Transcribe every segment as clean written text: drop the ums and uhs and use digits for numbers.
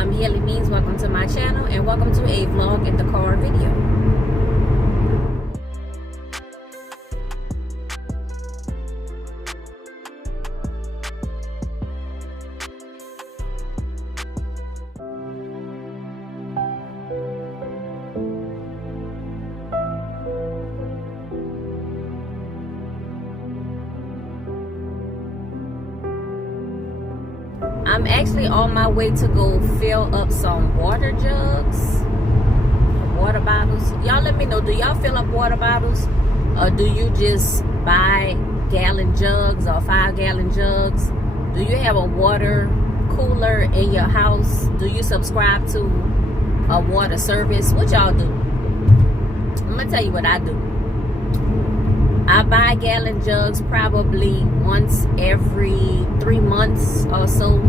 I'm Healy Means. Welcome to my channel and welcome to a vlog in the car video. I'm actually on my way to go fill up some water jugs, water bottles. Y'all let me know, do y'all fill up water bottles? Or do you just buy gallon jugs or 5-gallon jugs? Do you have a water cooler in your house? Do you subscribe to a water service? What y'all do? I'm gonna tell you what I do. I buy gallon jugs probably once every 3 months or so.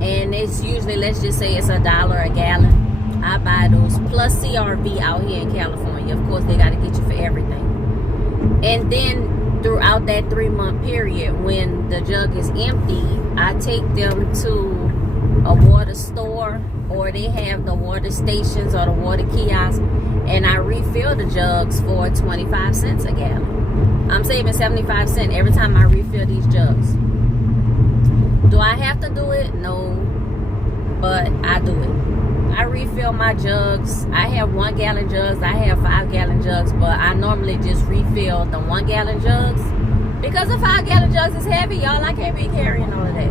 And it's usually, let's just say it's $1 a gallon. I buy those plus CRV out here in California. Of course, they got to get you for everything. And then throughout that 3-month period, when the jug is empty, I take them to a water store, or they have the water stations or the water kiosks, and I refill the jugs for 25 cents a gallon. I'm saving 75 cents every time I refill these jugs. Do I have to do it? No, but I do it. I refill my jugs. I have 1-gallon jugs. I have 5-gallon jugs, but I normally just refill the 1-gallon jugs because the 5-gallon jugs is heavy, y'all. I can't be carrying all of that.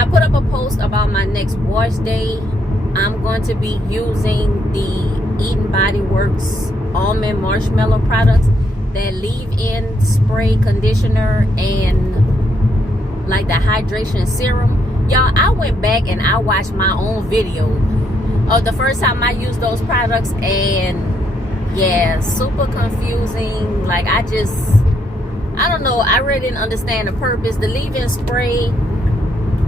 I put up a post about my next wash day. I'm going to be using the Eat Body Works almond marshmallow products, that leave-in spray conditioner and like the hydration serum. Y'all, I went back and I watched my own video of the first time I used those products, and yeah, super confusing. Like I don't know, I really didn't understand the purpose. The leave-in spray,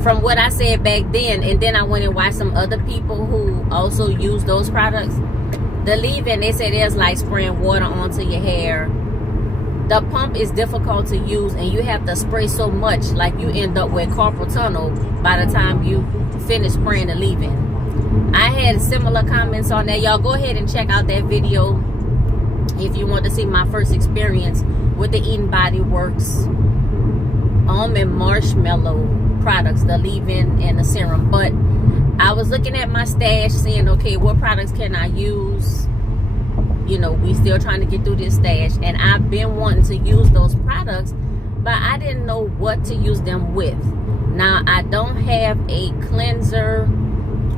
from what I said back then, and then I went and watched some other people who also use those products. The leave-in, they say there's like spraying water onto your hair. The pump is difficult to use, and you have to spray so much, like you end up with carpal tunnel by the time you finish spraying the leave-in. I had similar comments on that. Y'all go ahead and check out that video if you want to see my first experience with the Eat Body Works almond marshmallow products, the leave-in and the serum. But I was looking at my stash, saying, okay, what products can I use? You know, we still trying to get through this stash, and I've been wanting to use those products, but I didn't know what to use them with. Now, I don't have a cleanser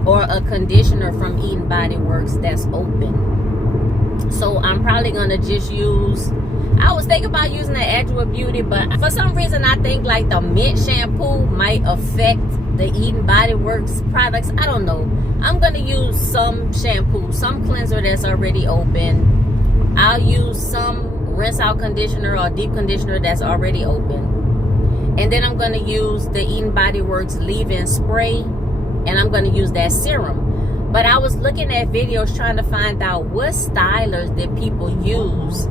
or a conditioner from Eat Body Works that's open, so I'm probably gonna just use, I was thinking about using the Actual Beauty, but for some reason I think like the mint shampoo might affect the Eat Body Works products. I don't know. I'm gonna use some shampoo, some cleanser that's already open. I'll use some rinse out conditioner or deep conditioner that's already open. And then I'm gonna use the Eat Body Works leave-in spray, and I'm gonna use that serum. But I was looking at videos trying to find out what stylers that people use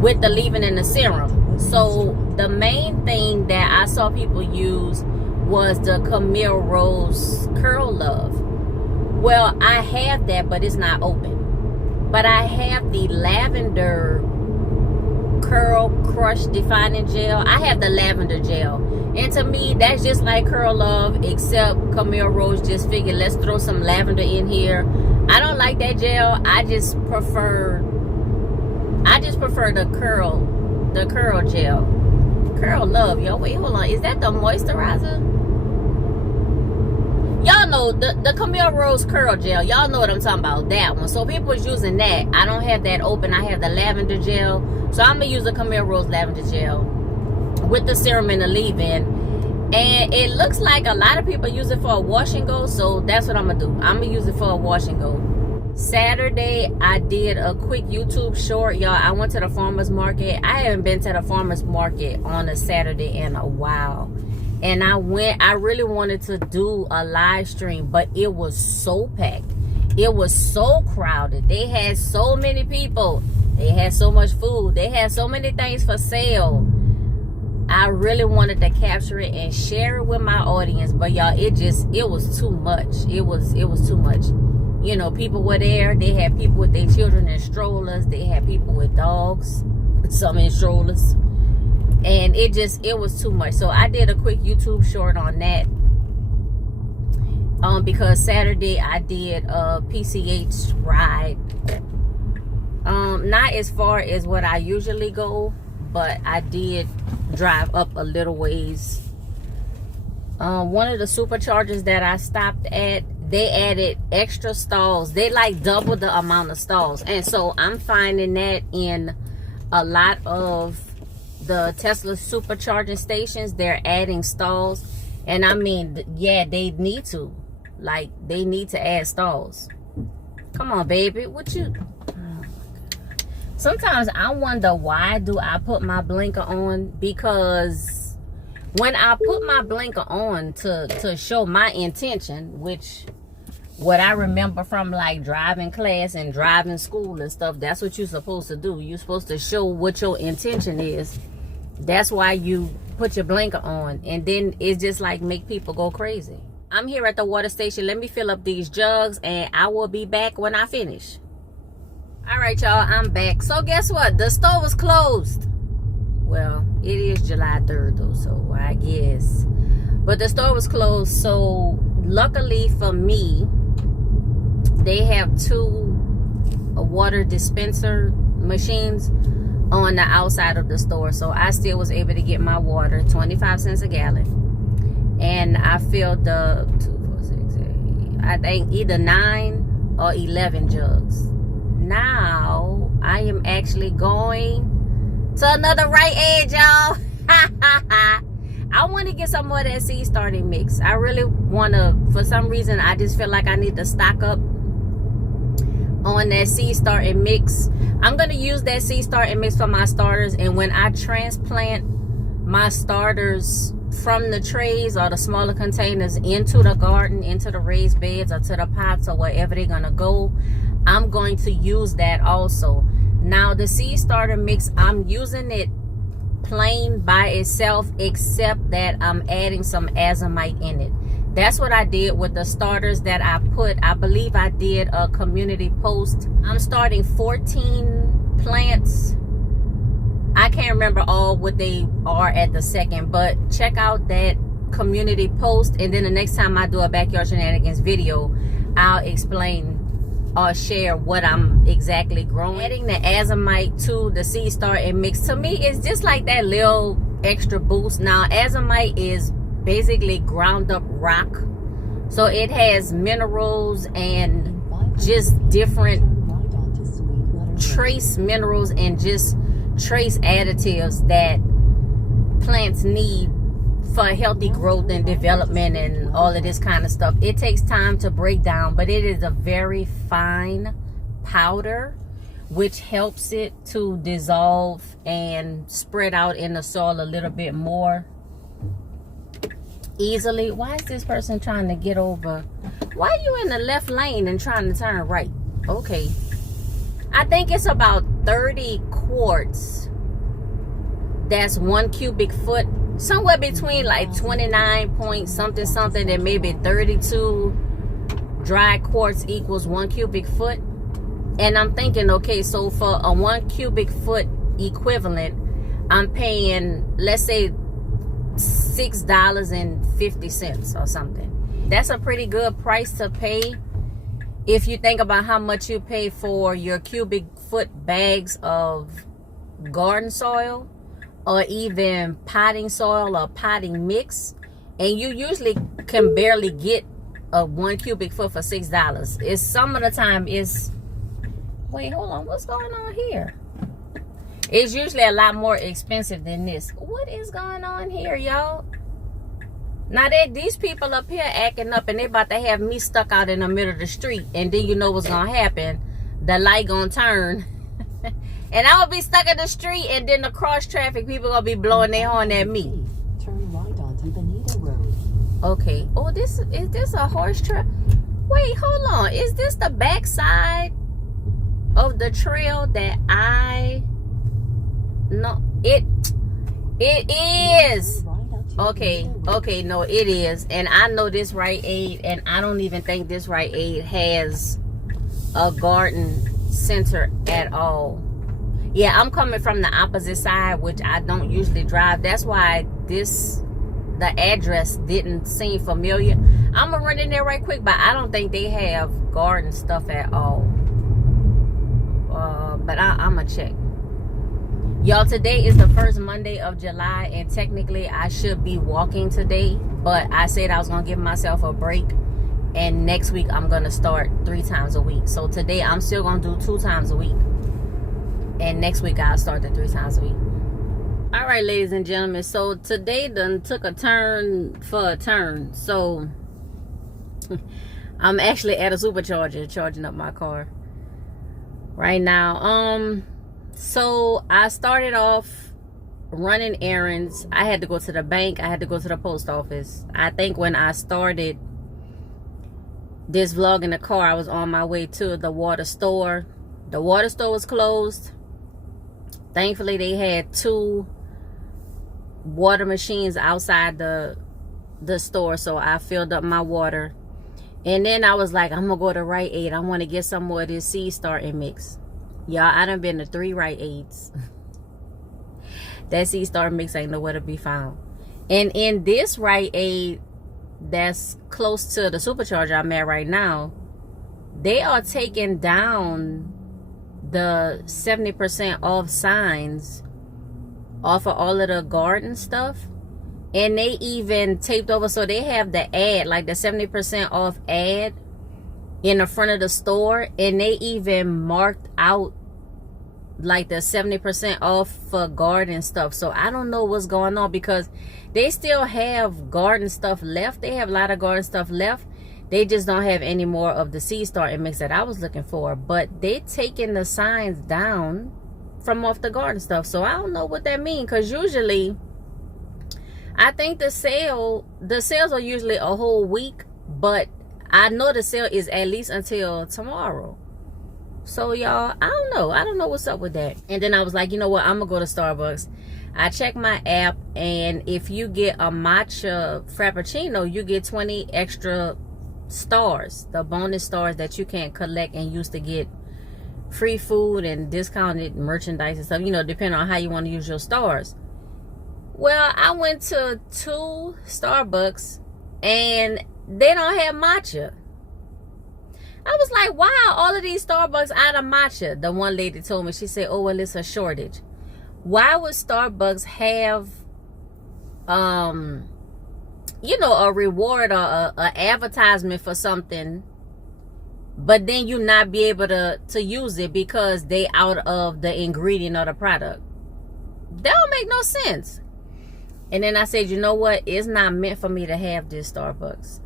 with the leave-in and the serum. So the main thing that I saw people use was the Camille Rose Curl Love. Well, I have that, but it's not open. But I have the Lavender Curl Crush Defining Gel. I have the lavender gel, and to me that's just like Curl Love, except Camille Rose just figured, let's throw some lavender in here. I don't like that gel. I just prefer the curl gel. Curl Love, yo. Wait, hold on. Is that the moisturizer? Y'all know the Camille Rose Curl Gel. Y'all know what I'm talking about, that one. So people is using that. I don't have that open. I have the lavender gel. So I'm going to use the Camille Rose lavender gel with the serum and the leave-in. And it looks like a lot of people use it for a wash and go. So that's what I'm going to do. I'm going to use it for a wash and go. Saturday, I did a quick YouTube short. Y'all, I went to the farmer's market. I haven't been to the farmer's market on a Saturday in a while. And I really wanted to do a live stream, but it was so packed. It was so crowded. They had so many people. They had so much food. They had so many things for sale. I really wanted to capture it and share it with my audience, but y'all, it was too much. It was too much. You know, people were there. They had people with their children in strollers. They had people with dogs, some in strollers. And it was too much. So I did a quick YouTube short on that. Because Saturday I did a PCH ride. Not as far as what I usually go, but I did drive up a little ways. One of the superchargers that I stopped at, they added extra stalls. They like double the amount of stalls. And so I'm finding that in a lot of the Tesla supercharging stations, they're adding stalls. And I mean, yeah, they need to. Like, they need to add stalls. Come on, baby. What you... Sometimes I wonder, why do I put my blinker on? Because when I put my blinker on to show my intention, which what I remember from like driving class and driving school and stuff, that's what you're supposed to do. You're supposed to show what your intention is. That's why you put your blinker on. And then it's just like make people go crazy. I'm here at the water station. Let me fill up these jugs and I will be back when I finish. All right, y'all, I'm back. So guess what? The store was closed. Well, it is July 3rd though, so I guess. But the store was closed. So luckily for me, they have two water dispenser machines on the outside of the store. So I still was able to get my water, 25 cents a gallon. And I filled the 2, 4, 6, 8, I think either 9 or 11 jugs. Now I am actually going to another Rite Aid, y'all. I want to get some more of that seed starting mix. I really want to, for some reason, I just feel like I need to stock up on that seed starting mix. I'm going to use that seed starting mix for my starters. And when I transplant my starters from the trays or the smaller containers into the garden, into the raised beds or to the pots or wherever they're going to go, I'm going to use that also. Now the seed starter mix, I'm using it plain by itself, except that I'm adding some azomite in it. That's what I did with the starters that I put. I believe I did a community post. I'm starting 14 plants. I can't remember all what they are at the second, but check out that community post, and then the next time I do a backyard shenanigans video, I'll explain or share what I'm exactly growing. Adding the azomite to the seed starting mix, to me, it's just like that little extra boost. Now, azomite is basically ground up rock. So it has minerals and just different trace minerals and just trace additives that plants need for healthy growth and development and all of this kind of stuff. It takes time to break down, but it is a very fine powder, which helps it to dissolve and spread out in the soil a little bit more easily. Why is this person trying to get over? Why are you in the left lane and trying to turn right? Okay. I think it's about 30 quarts. That's 1 cubic foot. Somewhere between like 29 point something and maybe 32 dry quarts equals 1 cubic foot. And I'm thinking, okay, so for a 1 cubic foot equivalent, I'm paying, let's say, $6.50 or something. That's a pretty good price to pay if you think about how much you pay for your cubic foot bags of garden soil or even potting soil or potting mix. And you usually can barely get a 1 cubic foot for $6. It's some of the time is, wait, hold on, what's going on here? It's usually a lot more expensive than this. What is going on here, y'all? Now these people up here acting up and they about to have me stuck out in the middle of the street, and then you know what's gonna happen. The light gonna turn and I will be stuck in the street, and then the cross traffic people gonna be blowing their horn at me. Turn right onto Benita Road. Okay. Oh, is this a horse trail? Wait, hold on. Is this the backside of the trail that I... No, It is. Okay, no, it is. And I know this Rite Aid, and I don't even think this Rite Aid has a garden center at all. Yeah, I'm coming from the opposite side, which I don't usually drive. That's why the address didn't seem familiar. I'm gonna run in there right quick, but I don't think they have garden stuff at all. But I'm gonna check. Y'all, today is the first Monday of July, and technically I should be walking today, but I said I was gonna give myself a break, and next week I'm gonna start 3 times a week. So today I'm still gonna do 2 times a week, and next week I'll start the 3 times a week. All right, ladies and gentlemen, so today done took a turn for a turn. So I'm actually at a supercharger charging up my car right now. So I started off running errands. I had to go to the bank. I had to go to the post office. I think when I started this vlog in the car, I was on my way to the water store. The water store was closed. Thankfully, they had 2 water machines outside the store, so I filled up my water. And then I was like, I'm gonna go to Rite Aid. I want to get some more of this Sea Starting mix. Y'all, I done been to 3 Rite Aids. That Sea Star mix ain't nowhere to be found. And in this Rite Aid that's close to the supercharger I'm at right now, they are taking down the 70% off signs off of all of the garden stuff. And they even taped over, so they have the ad, like the 70% off ad in the front of the store, and they even marked out like the 70% off for garden stuff. So I don't know what's going on, because they still have garden stuff left. They have a lot of garden stuff left. They just don't have any more of the Sea Starting mix that I was looking for. But they taking the signs down from off the garden stuff. So I don't know what that means, because usually I think the sales are usually a whole week, but I know the sale is at least until tomorrow. So y'all, I don't know what's up with that. And then I was like, you know what, I'm gonna go to Starbucks. I checked my app, and if you get a matcha frappuccino, you get 20 extra stars, the bonus stars that you can collect and use to get free food and discounted merchandise and stuff, you know, depending on how you want to use your stars. Well, I went to 2 Starbucks and they don't have matcha. I was like, why are all of these Starbucks out of matcha? The one lady told me, she said, oh, well, it's a shortage. Why would Starbucks have, you know, a reward or a advertisement for something, but then you not be able to use it because they out of the ingredient of the product? That don't make no sense. And then I said, you know what? It's not meant for me to have this Starbucks.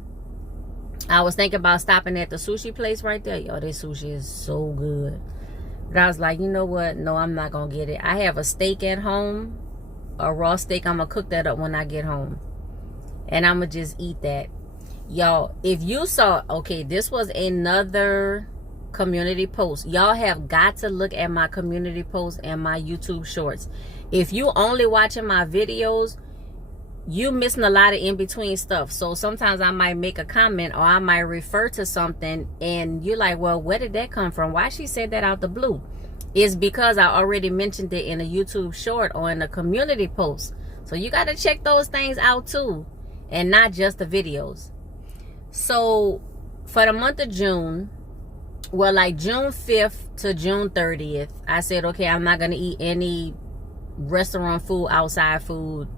I was thinking about stopping at the sushi place right there. Yo, this sushi is so good. But I was like, you know what? No, I'm not going to get it. I have a steak at home. A raw steak. I'm going to cook that up when I get home. And I'm going to just eat that. Y'all, if you saw, okay, this was another community post. Y'all have got to look at my community posts and my YouTube shorts. If you only watching my videos, you missing a lot of in-between stuff. So sometimes I might make a comment, or I might refer to something, and you're like, well, where did that come from? Why she said that out the blue? It's because I already mentioned it in a YouTube short or in a community post. So you got to check those things out too, and not just the videos. So for the month of June, well, like June 5th to June 30th, I said, okay, I'm not going to eat any restaurant food, outside food.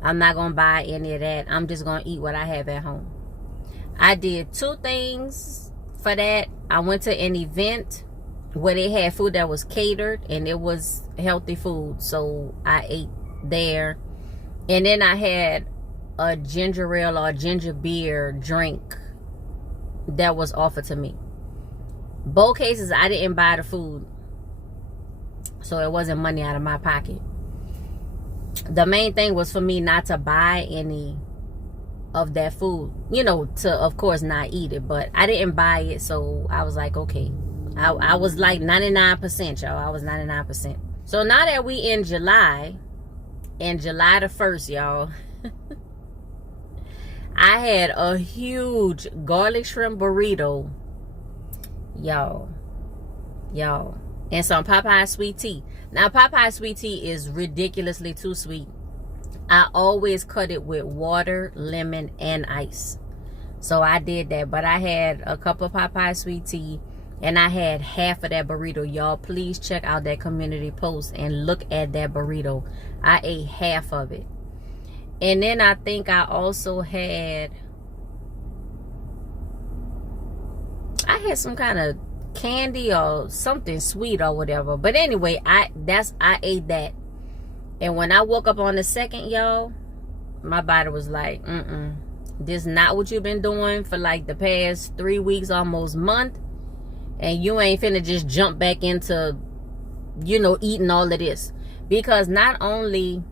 I'm not going to buy any of that. I'm just going to eat what I have at home. I did 2 things for that. I went to an event where they had food that was catered, and it was healthy food. So I ate there. And then I had a ginger ale or ginger beer drink that was offered to me. Both cases, I didn't buy the food. So it wasn't money out of my pocket. The main thing was for me not to buy any of that food, you know, to of course not eat it, but I didn't buy it. So I was like, okay, I was like 99%, y'all. I was 99%. So now that we in July, And July the 1st, y'all, I had a huge garlic shrimp burrito, y'all, and some Popeye sweet tea. Now, Popeye sweet tea is ridiculously too sweet. I always cut it with water, lemon, and ice. So I did that. But I had a cup of Popeye sweet tea, and I had half of that burrito. Y'all, please check out that community post and look at that burrito. I ate half of it. And then I think I also had some kind of candy or something sweet or whatever. But anyway, I ate that. And when I woke up on the 2nd, y'all, my body was like, this not what you've been doing for like the past 3 weeks, almost month. And you ain't finna just jump back into, eating all of this. Because not only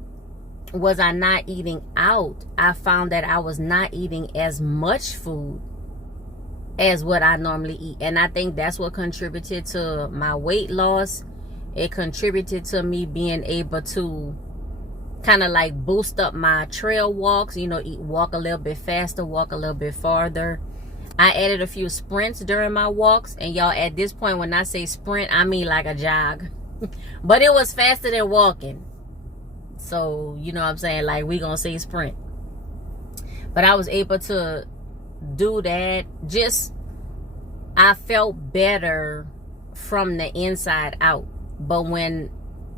was I not eating out, I found that I was not eating as much food as what I normally eat. And I think that's what contributed to my weight loss. It contributed to me being able to kind of like boost up my trail walks, walk a little bit faster, walk a little bit farther. I added a few sprints during my walks. And y'all, at this point, when I say sprint, I mean like a jog. But it was faster than walking. So, you know what I'm saying? Like, we gonna say sprint. But I was able to do that. I felt better from the inside out. But when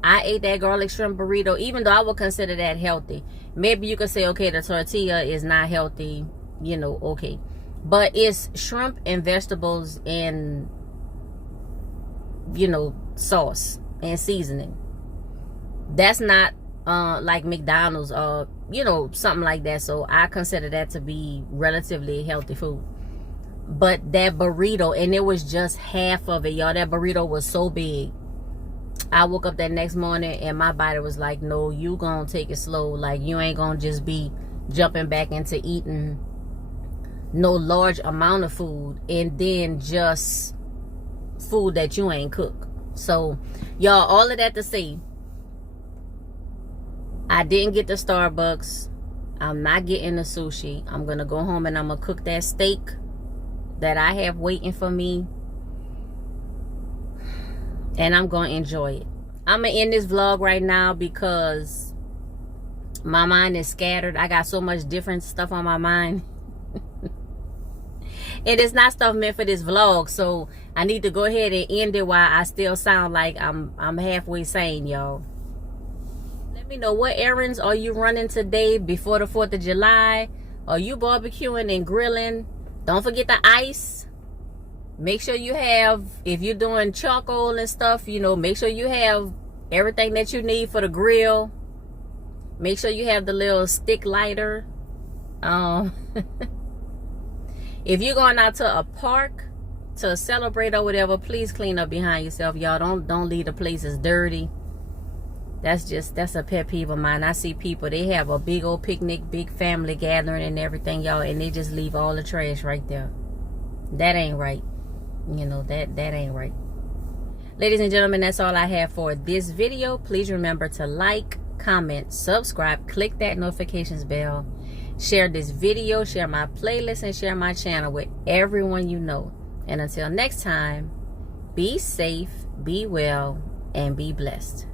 I ate that garlic shrimp burrito, even though I would consider that healthy, maybe you could say, okay, the tortilla is not healthy, okay. But it's shrimp and vegetables and, sauce and seasoning. That's not like McDonald's or, something like that. So I consider that to be relatively healthy food. But that burrito, and it was just half of it, y'all. That burrito was so big. I woke up that next morning and my body was like, no, you gonna take it slow. Like, you ain't gonna just be jumping back into eating no large amount of food and then just food that you ain't cooked. So, y'all, all of that to say, I didn't get the Starbucks. I'm not getting the sushi. I'm gonna go home and I'm gonna cook that steak that I have waiting for me. And I'm going to enjoy it. I'm going to end this vlog right now because my mind is scattered. I got so much different stuff on my mind. It is not stuff meant for this vlog. So I need to go ahead and end it while I still sound like I'm halfway sane, y'all. Let me know, what errands are you running today before the 4th of July? Are you barbecuing and grilling? Don't forget the ice. Make sure you have, if you're doing charcoal and stuff, make sure you have everything that you need for the grill. Make sure you have the little stick lighter. If you're going out to a park to celebrate or whatever, please clean up behind yourself, y'all. Don't leave the places dirty. That's a pet peeve of mine. I see people, they have a big old picnic, big family gathering and everything, y'all, and they just leave all the trash right there. That ain't right. That ain't right. Ladies and gentlemen, that's all I have for this video. Please remember to like, comment, subscribe, click that notifications bell, share this video, share my playlist, and share my channel with everyone you know. And until next time, be safe, be well, and be blessed.